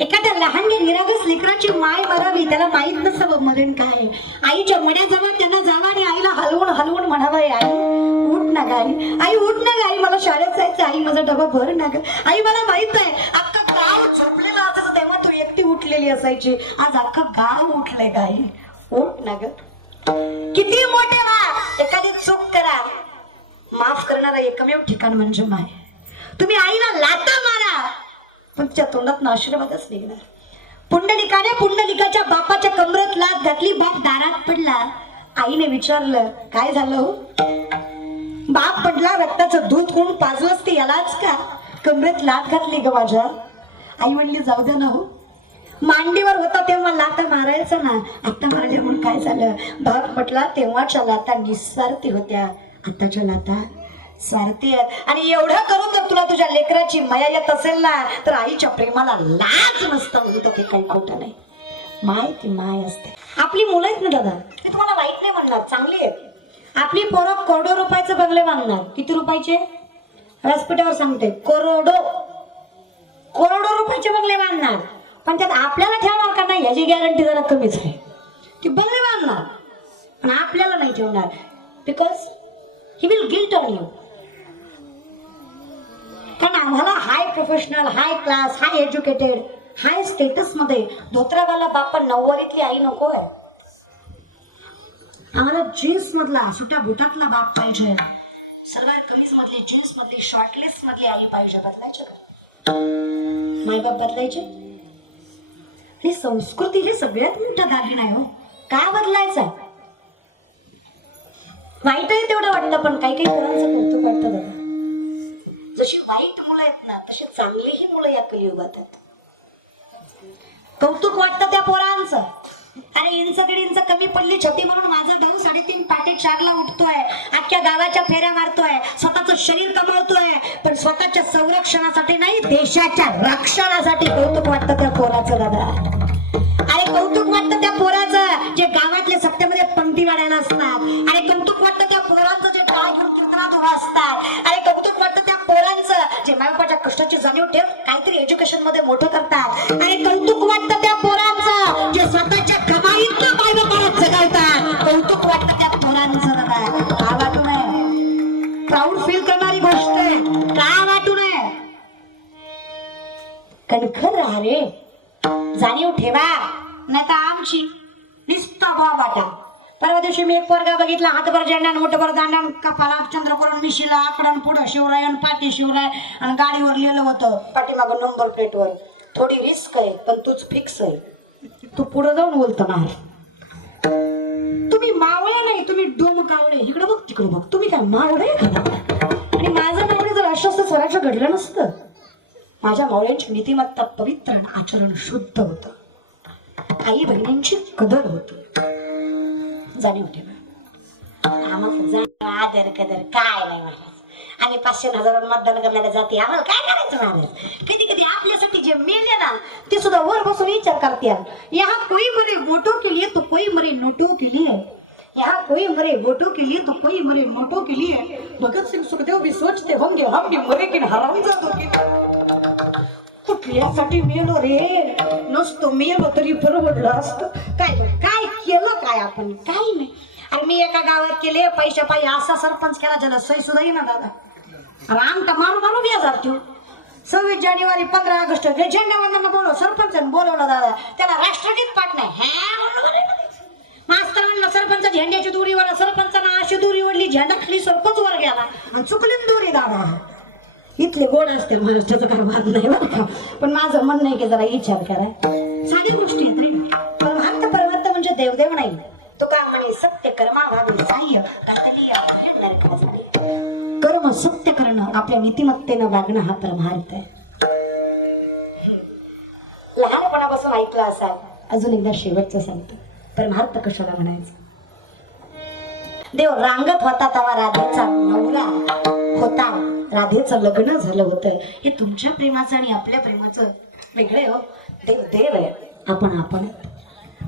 एखाद्या लहान निरागस लेकराची माय मरावी त्याला माहीत नसावं मरण काय. आईच्या मण्याजवळ त्यांना जावा आणि आईला हलवून हलवून म्हणावं आई उठ ना गाई. आई उठ ना गाई. मला शाळेत जायचं आई माझा डबा भर ना ग. आई मला माहीत आहे अख्खा गाव झोपलेला असायचं तेव्हा तू एकटी उठलेली असायची. आज अख्खा गाव उठलंय गाई. उठ ना ग. किती मोठे व्हा एखादी चूक करा. माफ करणारा एकमेव ठिकाण म्हणजे माय. तुम्ही आईला लाता मारा. पण तिच्या तोंडात आशीर्वादच निघणार. पुंडलिकाने पुंडलिकाच्या बापाच्या कमरत लात घातली बाप दारात पडला. आईने विचारलं काय झालं हो? बाप पडला रक्ताचं दूध कोण पाजलंच ते यालाच का? कमरेत लात घातली ग माझ्या. आई म्हणली जाऊ द्या ना हो. मांडीवर होता तेव्हा लाता मारायचा ना. आत्ता मारले म्हणून काय झालं? बाप म्हटला तेव्हाच्या लाता निस्सारती होत्या. आत्ताच्या लाता स्वार्थी आहेत आणि एवढं करून जर तुला तुझ्या लेकराची मया येत असेल ना तर आईच्या प्रेमाला लाज नसतं म्हणतो ते काही खोटं नाही. माय ती माय असते. आपली मुलं आहेत ना दादा? ते तुम्हाला वाईट नाही म्हणणार चांगली आहेत. आपली पोरं करोडो रुपयाचं बंगले मागणार. किती रुपयाचे? व्यासपीठावर सांगते करोडो. करोडो रुपयाचे बंगले बांधणार पण त्यात आपल्याला ठेवणार का नाही याची गॅरंटी जरा कमीच आहे. ती बंगले बांधणार पण आपल्याला नाही ठेवणार. Because he will guilt on you कारण आम्हाला high professional high class high educated high स्टेटसमध्ये. धोत्रावाला बाप्पा नऊवारीतली आई नको आहे. आम्हाला जीन्स मधला सुट्या बुटातला बाप पाहिजे. सलवार कमीजमधली मधली जीन्स मधली शॉर्टलिस्ट आई पाहिजे. बदलायचे का? मायबाप बदलायचे? ही संस्कृती ही सगळ्यात मोठा दागिना आहे हो. काय बदलायचा? वाईटही तेवढं वाटतं पण काही काही पोरांचं कौतुक वाटतं दादा जशी वाईट मुलं आहेत ना तशी चांगलीही मुलं या कलियुगात आहेत. कौतुक वाटतं त्या पोरांचं. अरे इंचकडे इंच कमी पडली छती म्हणून माझा भाऊ साडेतीन पाटे चारला उठतोय. अख्ख्या गावाच्या फेऱ्या मारतोय. स्वतःच शरीर कमावतोय. पण स्वतःच्या संरक्षणासाठी नाही देशाच्या रक्षणासाठी कौतुक वाटतं त्या पोराचं दादा. अरे कौतुक वाटतं त्या पोराचं जे गावातले सत्तेमध्ये पंक्ती वाढायला असतात. आणि कौतुक वाटतं टाळ उभा असतात अरे कौतुक वाटतं त्या पोरांचं. जे मायबापाच्या कष्टाची जाणीव ठेव काहीतरी एज्युकेशनमध्ये मोठं करतात. अरे कौतुक वाटतं त्या पोरांचं. जे स्वतःच्या कमाईत मायबापाला जगवतात. कौतुक वाटतं त्या पोरांचं दादा का वाटू नये? प्राऊड फील करणारी गोष्ट आहे. का वाटू नये? कणखर राहा रे जाणीव ठेवा. नाही तर आमची निस्ता भाव वाटा. परवा दिवशी मी एक पोरगा बघितला हातभर झेंडा मोठभर दांडान कपाला चंद्र मिशीला आकडण पुढं शिवराय आणि पाठी शिवराय आणि गाडीवर लिहिलं होतं पाठीमाग नंबर प्लेटवर थोडी रिस्क आहे पण तूच फिक्स आहे. तू पुढं जाऊन बोलतो ना तुम्ही मावळे नाही तुम्ही डोम कावळे इकडे बघ तिकडे बघ. तुम्ही काय मावळे? आहे आणि माझं मावळे जर अशस्त्र स्वराचं घडलं नसतं माझ्या मावळ्यांची नीतिमत्ता पवित्र आणि आचरण शुद्ध होतं. आई बहिणींची कदर होती. जाणीव ठेवा आम्हाला जाणीव आदर कदर काय नाही महाराज आम्ही पाचशे हजार मतदान करणाऱ्या जाती आम्हाला काय करायचं महाराज कधी कधी आपल्यासाठी जे मेले ना ते सुद्धा वर बसून विचार करते यहाँ कोई मरे वोटो के लिए तो कोई मरे नोटो के लिए. यहाँ कोई मरे वोटो के लिए तो कोई मरे नोटों के लिए. भगत सिंह सुखदेव भी सोचते होंगे हम भी मरे की हरामजादों की कुठल्यासाठी मेलो रे? नसतो मेलो तरी परवडलं असतं. काय काय काय आपण काही नाही. आणि मी एका गावात केले पैसे पाहिजे असा सरपंच केला ज्याला सही सुद्धा येईना दादा. अरे आमटा मारू मारू बेजार ठेव सव्वीस जानेवारी पंधरा ऑगस्ट हे झेंडावंदना बोलव सरपंचानं बोलवलं दादा. त्याला राष्ट्रगीत पाठणार ह्या हॅ मास्तर म्हणलं सरपंच झेंड्याची दोरी वर सरपंचांना अशी दोरी ओढली झेंडा खाली सरपंच वर गेला. आणि चुकली ना दोरी दादा. इथले गोड असते महाराष्ट्राचं काय वाद नाही बरं का. पण माझं म्हणणं आहे की जरा विचार करा. साधी गोष्टी आहेत रे. देवदेव नाही. तुका का म्हणे सत्य कर्मा वागून साह्य कर्म सत्य करणं आपल्या नीतिमत्तेनं वागणं हा परमार्थ आहे. लहानपणापासून ऐकलं असाल अजून एकदा शेवटचं सांगतो. परमार्थ कशाला म्हणायचं? देव रांगत होता तेव्हा राधेचा नवरा. होता. राधेचं लग्न झालं होतं. हे तुमच्या प्रेमाचं आणि आपल्या प्रेमाचं वेगळे हो. देव देव आहे. आपण आपण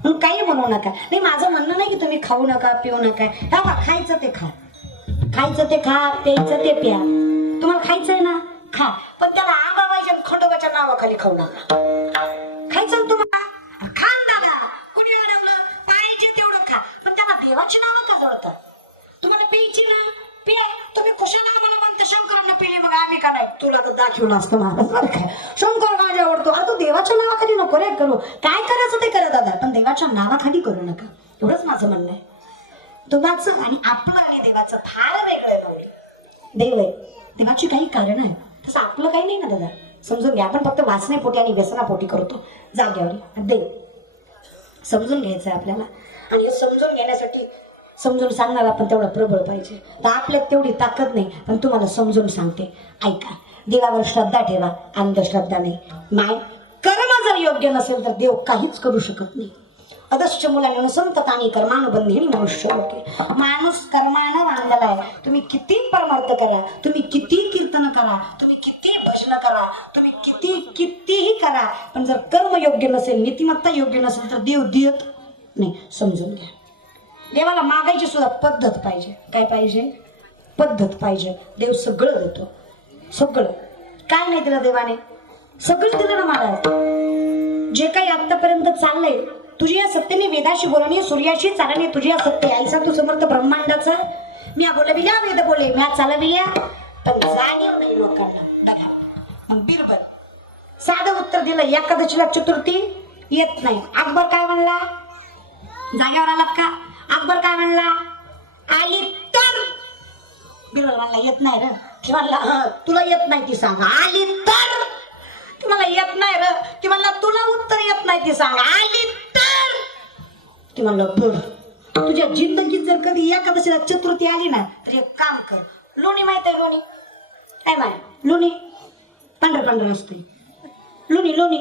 काही म्हणू नका. नाही माझं म्हणणं नाही की तुम्ही खाऊ नका पिऊ नका. हा खायचं ते खा. खायचं ते खा प्यायचं ते प्या. तुम्हाला खायचंय ना? खा. पण त्याला आंबाबाई खंडोबाच्या नावाखाली खाऊ नका. खायचं तुम्हाला? खा दादा. कुणी अडवलं? पाहिजे तेवढं खा. पण त्याला देवाची नावं का कळत तुम्हाला प्यायची ना? प्या. तुम्ही कुशाला मला म्हणता शंकरांना पिले मग आम्ही का नाही? तुला तर दाखवलं असतं महाराज शंकर माझ्या आवडतो हा तू देवाच्या नावाखाली नको रे करू. काय करायचं ते करा दादा. देवाच्या नावाखाली करू नका. एवढंच माझं म्हणणं आहे. तुम्हाचं आणि आपलं आणि देवाचं फार वेगळं आहे भाऊ. देव आहे. देवाची काही कारण आहे तसं आपलं काही नाही ना दादा. समजून घ्या. आपण फक्त वाचण्यापोटी आणि व्यसनापोटी करतो. जाग्यावर देव. समजून घ्यायचं आहे आपल्याला. आणि हे समजून घेण्यासाठी समजून सांगणार आपण तेवढं प्रबळ पाहिजे. तर आपल्यात तेवढी ताकद नाही पण तुम्हाला समजून सांगते. ऐका देवावर श्रद्धा ठेवा अंधश्रद्धा नाही. माय कर्म जर योग्य नसेल तर देव काहीच करू शकत नाही. अदश्य मुलाने संतता आणि कर्मानुबंधी मनुष्य लोके. माणूस कर्मानं बांधलेला आहे. तुम्ही किती परमार्थ करा तुम्ही किती कीर्तन करा तुम्ही किती भजन करा तुम्ही किती कितीही करा पण जर कर्म योग्य नसेल नीतिमत्ता योग्य नसेल तर देव देत नाही. समजून घ्या. देवाला मागायची सुद्धा पद्धत पाहिजे. काय पाहिजे? पद्धत पाहिजे. देव सगळं देतो. सगळं. काय नाही दिलं देवाने? सगळं दिलं ना मला जे काही आतापर्यंत चाललंय तुझी या सत्तेने वेदाशी बोलणे सूर्याशी चालणे तुझी या सत्य आईचा तू समर्थ ब्रह्मांडाचा. मी बोलविल्या वेद बोले. मी चालविल्या. पण जाणीव नाही लोकांना. बघा. मग बिरबल साधं उत्तर दिलं. एकादशीला चतुर्थी येत नाही. अकबर काय म्हणला? जाग्यावर आलात का? अकबर काय म्हणला? आली तर. बिरबल म्हणला येत नाही र. ती म्हणला "हं, तुला येत नाही ती सांग. आली तर. ती मला येत नाही र. ती म्हणला तुला उत्तर येत नाही ती सांग. आली ती म्हणलं तुझ्या जिंदगीत जर कधी एकादशीला चतुर्थी आली ना तर एक काम कर. लोणी माहीत आहे लोणी? काय माय लोणी? पांढरं पांढरं असते लोणी लोणी.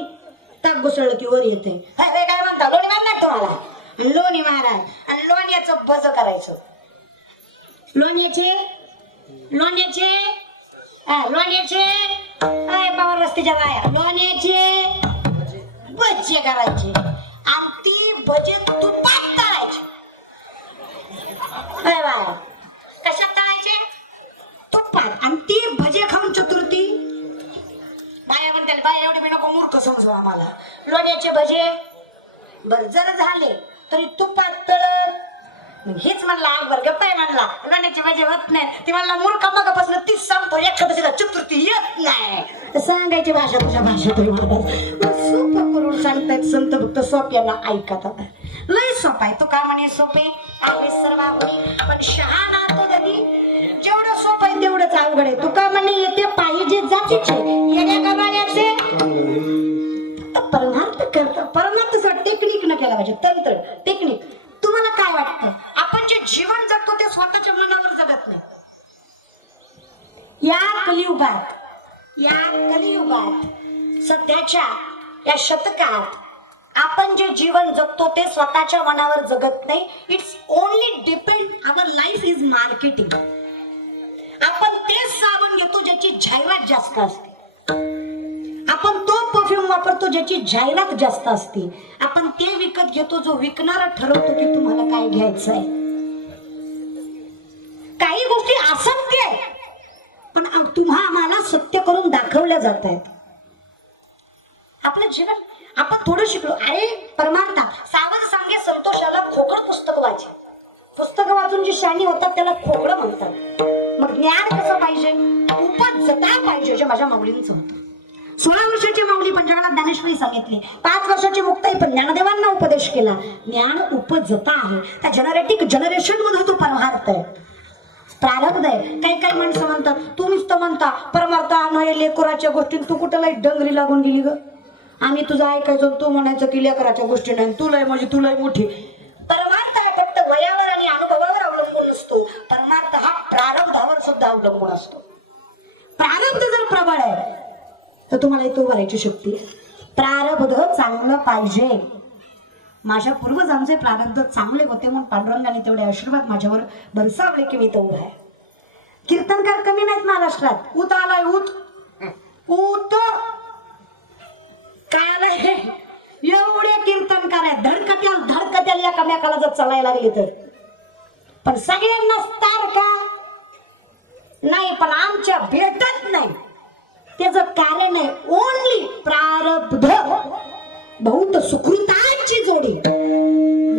ताक घुसळलं की वर येते अरे काय म्हणता? लोणी मारणार तुम्हाला? लोणी महाराज आणि लोण्याचं बज करायचं. लोण्याचे? लोण्याचे? हा, लोण्याचे? काय पावर रस्त्याच्या बाया लोण्याचे? भजे करायचे. भजे तुपात तळायची कशात तळायचे तुपात. आणि ती भजे खाऊन चतुर्थी. बाया म्हणते बाया एवढे मी नको मूर्ख समजू आम्हाला. लोण्याचे भजे. बर जर झाले तरी तुपात तळत. हेच म्हणला अकबर गप्पाय म्हणला. लोण्याचे भजे होत नाही. ती म्हणला मूर्ख मगापासून तीच सांगतो एखादशीला चतुर्थी येत नाही. सांगायची भाषा तुझ्या भाषेत होईल सांगतायत संत भक्त सोप्याला ऐकत आता लय सोपा आहे तो का म्हणे सोपे? आहे सर्व पण शहाणा तो कधी? जेवढं सोपं आहे तेवढंच अवघड आहे. तुका म्हणे येते पाहिजे जातीचे. येण्या कमाण्याचे परमार्थ करत परमार्थ टेक्निक न केला पाहिजे. तंत्र टेक्निक तुम्हाला काय वाटतं? आपण जे जीवन जगतो ते स्वतःच्या मनावर जगत नाही. या कलियुगात या कलियुगात सध्याच्या या शतकात आपण जे जीवन जगतो ते स्वतःच्या मनावर जगत नाही. It's only depend our life is marketing आपण तेच साबण घेतो ज्याची जाहिरात जास्त असते. आपण तो परफ्यूम वापरतो ज्याची जाहिरात जास्त असते. आपण ते विकत घेतो जो विकणारा ठरवतो की तुम्हाला काय घ्यायचं आहे काही गोष्टी असत्य आहे पण तुम्हा आम्हाला सत्य करून दाखवल्या जात आहेत. आपलं जीवन आपण थोडं शिकलो. अरे परमार्था सावध सांगे संतोषाला खोकड पुस्तक वाचे. पुस्तक वाचून जी शाणी होतात त्याला खोकड म्हणतात. मग ज्ञान कसं पाहिजे? उपजता पाहिजे जे माझ्या माऊलींचं. होतं सोळा वर्षाची माऊली पंचांगाला ज्ञानेश्वरी सांगितली. पाच वर्षाची मुक्ताई पण ज्ञानदेवांना उपदेश केला. ज्ञान उपजता आहे. त्या जनरेटिक जनरेशनमध्ये तो परमार्थ आहे. प्रारब्ध आहे. काही काही माणसं म्हणतात तुम्हीच तर म्हणता परमार्थ नये लेकोराच्या गोष्टी तू कुठं लई डंगरी लागून गेली ग. आम्ही तुझं ऐकायचो तू म्हणायचं की लेकराच्या गोष्टी नाही. तुलाय म्हणजे तुलाय मोठी. परमार्थ आहे फक्त वयावर आणि अनुभवावर अवलंबून नसतो. परमार्थ हा प्रारब्धावर सुद्धा अवलंबून असतो. प्रारब्ध जर प्रबळ आहे तर तुम्हाला इथं भरायची शक्ती आहे. प्रारब्ध चांगलं पाहिजे. माझ्या पूर्वजांचे प्रारब्ध चांगले होते म्हणून पांडुरंगाने तेवढे आशीर्वाद माझ्यावर बरसावले की मी तो उभा आहे. कीर्तनकार कमी नाहीत महाराष्ट्रात. उत आलाय उत उत काय एवढे कीर्तनकार आहेत धडकत्याल कम्या एकामेकाला जर चालायला लागली तर. पण सगळे स्टार का? नाही पण आमच्या भेटत नाही. त्याचं कारण आहे ओनली प्रारब्ध. बहुत सुकृतांची जोडी.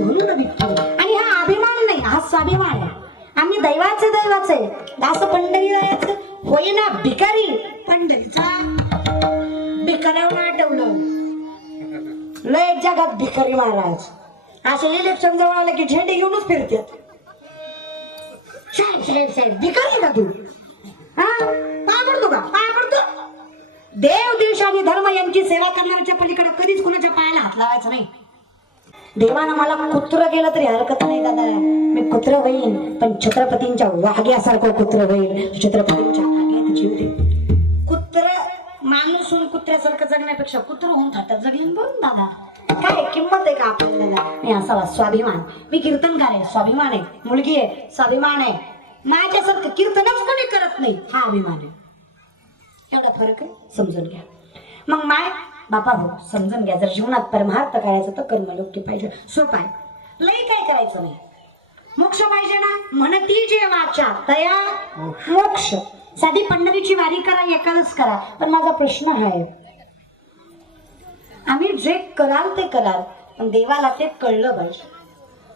म्हणून विठ्ठल. आणि हा अभिमान नाही हा स्वाभिमान आहे. आम्ही दैवाचे दैवाचे. दास पंढरी होईना भिकारी. पंढरीचा भिकाऱ्यावर आठवलं लय जगात भिकारी महाराज. असे इलेक्शन जवळ आलं की झेंडे घेऊनच फिरतात. साहेब साहेब साहेब भिकारी का तू? हा? पाय पडतो का? पाय पडतो? देव देश आणि धर्म यांची सेवा करणाऱ्याच्या पलीकडे कधीच कुणाच्या पायाला हात लावायचा नाही. देवानं मला कुत्र केलं तरी हरकत नाही दादा. मी कुत्र होईन पण छत्रपतींच्या वाघ्यासारखं कुत्र होईन. छत्रपतींच्या आग्यात जीव माणूस होऊन कुत्र्यासारखं जगण्यापेक्षा कुत्र होऊन थाटात जगेन बघ दादा काय किंमत आहे का आपल्याला? मी असावा स्वाभिमान. मी कीर्तनकार आहे स्वाभिमान आहे. मुलगी आहे स्वाभिमान आहे. माझ्यासारखं कीर्तनच कोणी करत नाही? हा अभिमान आहे. एवढा फरक आहे? समजून घ्या. मग माय बापा हो समजून घ्या. जर जीवनात परमार्थ करायचं तर कर्म पाहिजे. सोपं आहे. काय करायचं नाही. मोक्ष पाहिजे ना? म्हणती जे वाचा तया मोक्ष. साधी पंढरीची वारी करा एकादच करा पण माझा प्रश्न आहे. आम्ही जे कराल ते कराल पण देवाला ते कळलं पाहिजे.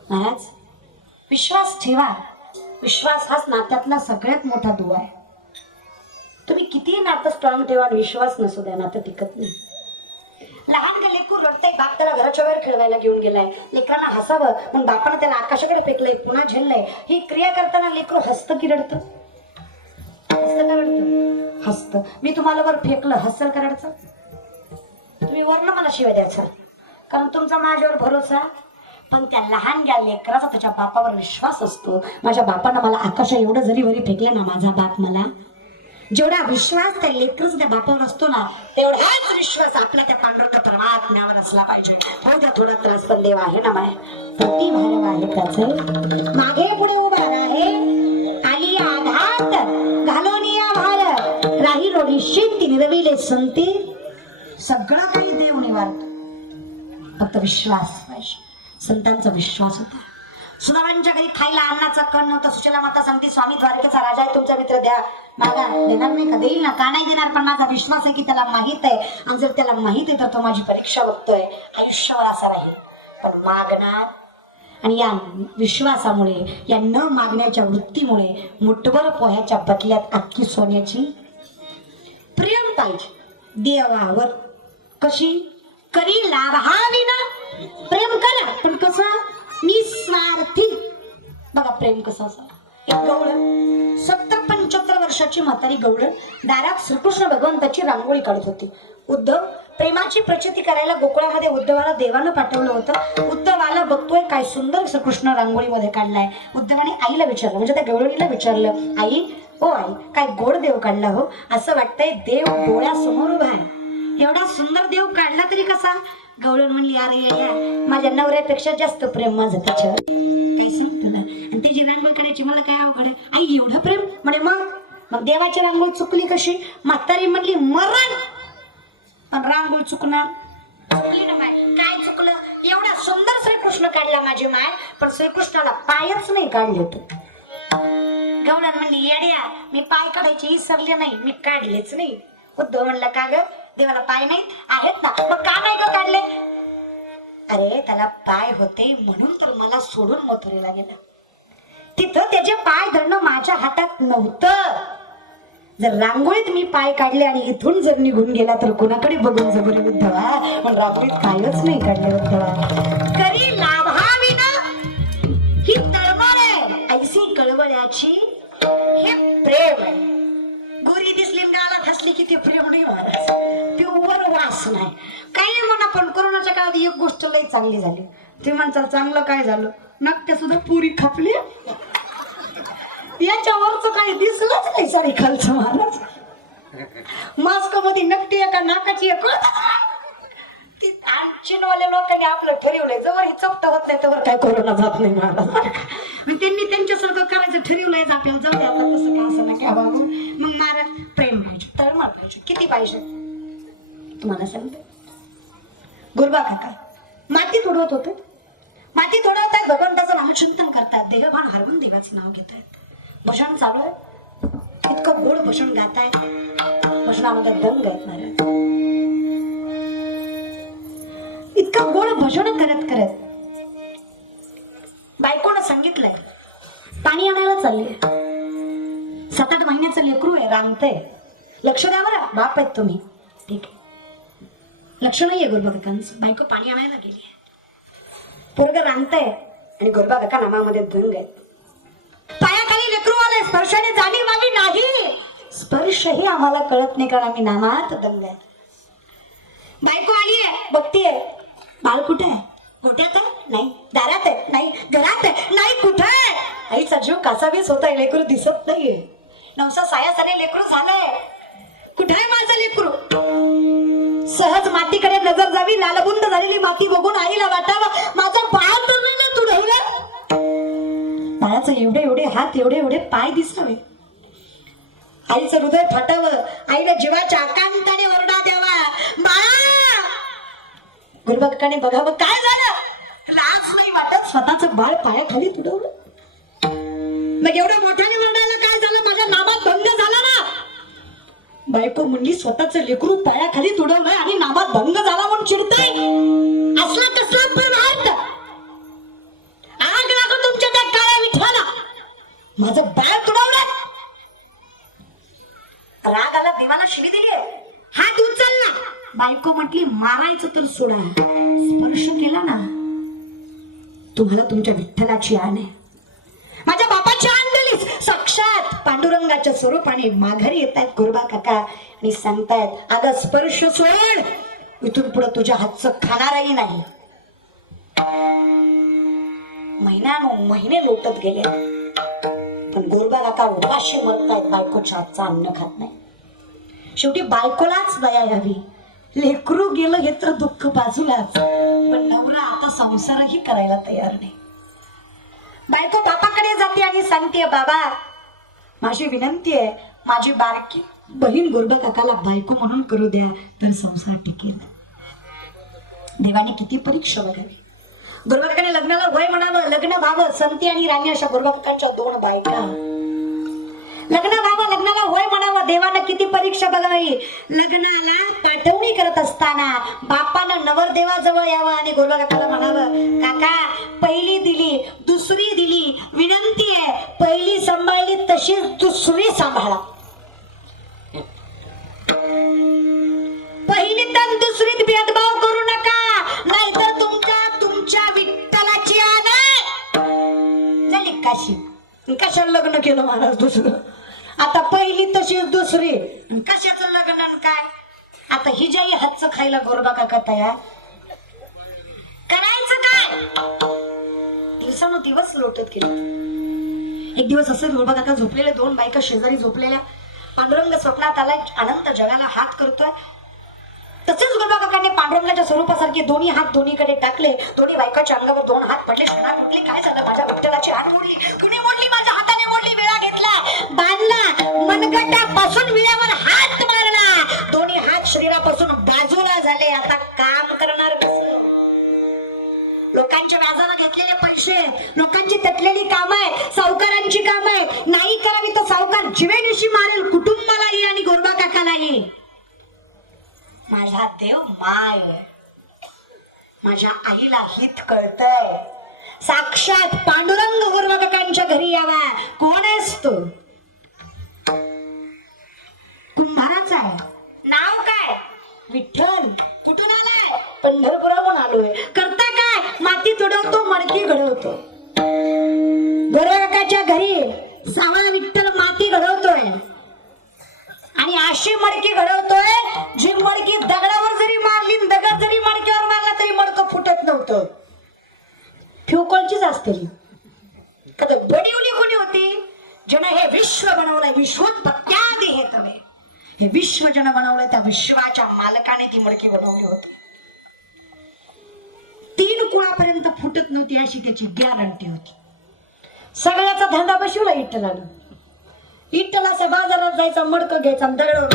महाराज विश्वास ठेवा. विश्वास हाच नात्यातला सगळ्यात मोठा दुवा आहे. तुम्ही किती नातं स्ट्रॉंग ठेवा आणि विश्वास नसू द्या नातं टिकत नाही. लहान का लेकू रडतंय बाप त्याला घराच्या बाहेर खेळवायला घेऊन गेलाय. लेकरांना हसावं पण बापानं त्याला आकाशाकडे फेकलंय पुन्हा झेललंय. ही क्रिया करताना लेकरू हसतं की रडतं? हसलं काय रडतं हसत. मी तुम्हाला वर फेकलं. हसल करायचं? तुम्ही वरनं मला शिवाय द्यायचा. कारण तुमचा माझ्यावर भरोसा. पण त्या लहान ग्या लेकराचा त्याच्या बापावर विश्वास असतो. माझ्या बापानं मला आकाशा एवढं जरी वरी फेकलं ना माझा बाप मला जेवढा विश्वास त्या लेकरच त्या बापावर असतो ना तेवढाच विश्वास आपल्या त्या पांडुरंग परमात्म्यावर असला पाहिजे. हो थोडा त्रास पण देव. आहे ना माय किती भारव आहे त्याच. मागे पुढे उभा आहे राही निरविले संती सगळं काही देव निवारतो. फक्त विश्वास पाहिजे. संतांचा विश्वास होता. सुनावांच्या घरी खायला अन्नाचा कण नव्हता. सुशला माता सांगते स्वामी द्वारकेचा राजा आहे तुमचा मित्र द्या. मागा देणार नाही का? देईल ना? का नाही देणार? पण माझा विश्वास आहे की त्याला माहीत आहे. आणि जर त्याला माहीत आहे तर तो माझी परीक्षा बघतोय. आयुष्यावर असा राहील. पण मागणार आणि या विश्वासामुळे या न मागण्याच्या वृत्तीमुळे मुठभर पोह्याच्या बदल्यात अख्खी सोन्याची प्रेम पाहिजे देवावर कशी? करी लाभावी ना प्रेम करा. पण कसं? स्वार्थी बघा प्रेम कसं असं एक गौड सत्तर पंच्याहत्तर वर्षाची म्हातारी गौड दारात श्रीकृष्ण भगवंताची रांगोळी काढत होती. उद्धव प्रेमाची प्रचिती करायला गोकुळामध्ये उद्धवाला देवानं पाठवलं होतं. उद्धवाला बघतोय काय सुंदर श्रीकृष्ण रांगोळीमध्ये काढलाय. उद्धवाने आईला विचारलं. म्हणजे त्या गवळणीला विचारलं आई ओ आई काय गोड देव काढला हो? असं वाटतंय देव डोळ्यासमोर उभा आहे. एवढा सुंदर देव काढला तरी कसा? गवळण म्हणली अरे माझ्या नवऱ्यापेक्षा जास्त प्रेम माझं त्याच्यावर काय सांग तुला आणि त्याची रांगोळ काढायची मला काय अवघड आहे? आई एवढं प्रेम? म्हणे मग मग देवाची रांगोळ चुकली कशी? म्हातारी म्हटली मरण. पण रांगोळ चुकणार? चुकली ना माय. काय चुकलं? एवढा सुंदर श्रीकृष्ण काढला माझी माय पण श्रीकृष्णाला पायच नाही काढले तू. गवळण म्हणली येड्या मी पाय काढायचे विसरले नाही मी काढलेच नाही. उद्धव म्हणलं का ग? देवाला पाय नाहीत? आहेत ना? मग का नाही ग काढले? अरे त्याला पाय होते म्हणून तर मला सोडून मथुरेला गेला. तिथं त्याचे पाय धरणं माझ्या हातात नव्हतं. जर रांगोळीत मी पाय काढले आणि इथून जर निघून गेला तर कुणाकडे बघून जबर उद्धवा पण रांगोळीत कायच नाही काढले उद्धवा. करी लाभाविना ही तळमळ आहे. ऐसी कळवळ्याची प्रेम आहे. गोरी दिसली गाला फसली की ते प्रेम नाही महाराज प्युअर वास नाही. काही म्हणा पण कोरोनाच्या काळात एक गोष्ट लई चांगली झाली. ते म्हणतात चांगलं काय झालं? नाट्य सुद्धा पुरी खपली. याच्यावरच काही दिसलंच नाही सारी खालचं महाराज मास्कमध्ये नकटी एका नाकाची एक ती चीनवाल्या लोकांनी आपलं ठरवलंय जवळ ही चपटा होत नाही तवर काय कोरोना जात नाही महाराज त्यांनी त्यांच्यासारखं करायचं आपल्याला जाऊ द्या आता तसं का असं ना काय मग महाराज प्रेम पाहिजे तळमळ पाहिजे किती पाहिजे? तुम्हाला सांगते. गुरुबा काका माती तुडवत होते. माती तोडवत आहेत भगवंताचं नामचिंतन करतात. देहभान हरवून देवाचं नाव घेत आहेत भजन चालू आहे. इतकं गोड भजन गाताय. भजनामध्ये दंग आहेत महाराज इतकं गोड भजन करत करत बायकोनं सांगितलंय पाणी आणायला चालले. सात आठ महिन्याचं लेकरू आहे रांगतंय. लक्ष द्या बरं बाप आहेत तुम्ही. ठीक आहे. लक्ष नाहीये गुरुबा काकांचं बायको पाणी आणायला गेली पोरग रांगताय आणि गुरुबा काका नामामध्ये दंग आहेत. पायाखाली लेकरू आले स्पर्शाने जाणीव आली नाही. स्पर्शही आम्हाला कळत नाही कारण आम्ही नामात दंग आहेत. बायको आली आहे बघतीये. बाळ कुठे आहे? गोट्यात आहे? नाही. दारात आहे. नाही घरात आहे. नाही कुठे आहे? आईचा जीव कासावीस होता लेकरू दिसत नाहीये. नवसा सायासाने लेकरू झालंय. कुठे आहे माझं लेकरू? सहज मातीकडे नजर जावी लालबुंद झालेली माती बघून आईला वाटावं. माझा बाळ तर नाही ना तुडवलं? बाळाचं एवढे एवढे हात एवढे एवढे पाय दिसावे. आईचं हृदय फटावं. आईला जीवाच्या आकांताने ओरडा द्यावा. बाळा! गुरुभक्ताने बघावं. काय झालं? लाज नाही वाटत. स्वतःच बाळ पायाखाली तुडवलं मग एवढ्या मोठ्याने ओरडायला काय झालं? माझ्या नामात भंग झाला ना? बायको मुंडी स्वतःच लेकरू पायाखाली तुडवलंय आणि नामात भंग झाला म्हणून चिडताय? असला कसला प्रभात? आग लागून तुमच्या त्या काळ्या विठवाला माझं बाळ तुडवलं राग आला देवाला शिवी दिली हात उचलला बायको म्हटली मारायचं तर सोडा. स्पर्श केला ना. तुम्हाला तुमच्या विठ्ठलाची आण आहे. माझ्या बापाची आण दिलीस. साक्षात पांडुरंगाच्या स्वरूपाने माघारी येत आहेत गुरुबा काका. आणि सांगतायत अगं स्पर्श सोड. इथून पुढे तुझ्या हातचं खाणारही नाही. महिन्यानो महिने लोटत गेले. पण गोरबा काका उपाशी मरतायत बायकोच्या हातचं अन्न खात नाही. शेवटी बायकोलाच दया यावी. लेकरू गेलं हे तर दुःख बाजूलाच. पण नवरा आता संसारही करायला तयार नाही. बायको बापाकडे जाते आणि सांगते बाबा माझी विनंती आहे माझी बारकी बहीण गुरुब काकाला बायको म्हणून करू द्या तर संसार टिकेल. देवाने किती परीक्षा बघावी. गुरुबाकाने लग्नाला वय म्हणावं लग्न व्हावं संती आणि राणी अशा गुरुबाकांच्या दोन बायका. लग्न व्हावं लग्नाला होय म्हणावं देवानं किती परीक्षा बघावी? लग्नाला पाठवणी करत असताना बापानं नवरदेवाजवळ यावं आणि गोरबा काकाला म्हणावं काका पहिली दिली दुसरी दिली विनंती आहे पहिली सांभाळली तशीच दुसरी सांभाळा. पहिली तर दुसरीत भेदभाव करू नका नाहीतर तुमच्या तुमच्या विठ्ठलाची आना झाली काशी कशाला लग्न केलं महाराज दुसरं. आता पहिली तशीच दुसरी. आणि कशाचं लग्न आणि काय? आता ही जाई हातचं खायला गोरबा काका तयार. करायचं काय? दिवसानं दिवस लोटत गेले. एक दिवस असं गोरबा काका झोपलेले दोन बायका शेजारी झोपलेल्या. पांडुरंग स्वप्नात आलाय अनंत जगाला हात करतोय. तसेच गोरबा काकांनी पांडुरंगाच्या स्वरूपासारखे दोन्ही हात दोन्हीकडे टाकले. दोन्ही बायकाच्या अंगावर दोन हात पडले काय मनगटापासून विळ्यावर हात मारला. दोन्ही हात शरीरापासून बाजूला झाले. आता काम करणार लोकांच्या व्याजाला घेतलेले पैसे लोकांची तटलेली काम आहे सावकारांची काम आहे नाही करावी तर सावकार जीवेनिशी मारेल कुटुंबालाही आणि गोरबा काकालाही. माझा देव माय. माझ्या आईला हित कळतय. साक्षात पांडुरंग गुरुवकांच्या घरी यावा. कोण आहेस तू? विठ्ठल फुटत अशी त्याची गॅरंटी होती. सगळ्याचा धंदा बसवला विठ्ठलानं असा बाजारात जायचा मडकं घ्यायचा आणि दगड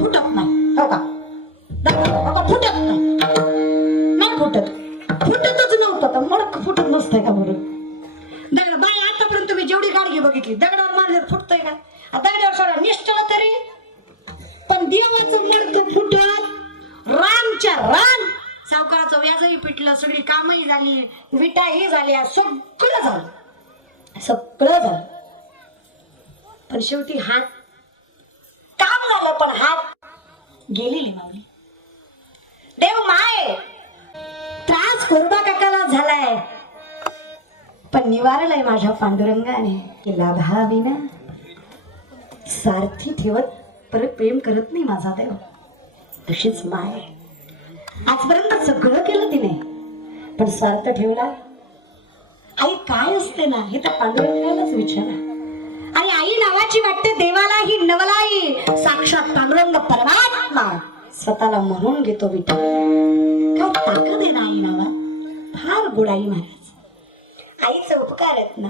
फुटत नाही. हो का? फुटत नाही. फुटत. फुटतच नव्हतं. तर मडक फुटत नसतंय का म्हणून? दगड बाई आतापर्यंत तुम्ही जेवढी गाडगी बघितली दगडावर मारले फुटतंय का? दगडावर सोडा निष्ठला तरी. पण देवाचं मडक फुटत रामच्या राम सावकाराचं व्याजही पिटलं सगळी कामही झाली विटाही झाल्या सगळं झालं. सगळं झालं. पण शेवटी हात काम झालं पण हात गेलेली माऊली. देव माय त्रास कोरबा काकाला झालाय. पण निवारलाय माझ्या पांडुरंगाने. की लाभाविना सारथी ठेवत परत प्रेम करत नाही माझा देव. तशीच माय. आजपर्यंत सगळं केलं तिने. पण स्वार्थ ठेवला. आई काय असते ना हे तर पांडुरंगालाच विचारा. आणि आई नावाची वाटते देवाला ही नवलाई. साक्षात पांडुरंग परमात्मा. स्वतःला म्हणून घेतो विठ्ठल. काय ताकद आहे ना आई नावात? फार गोड आई महाराज. आईचे उपकार आहेत ना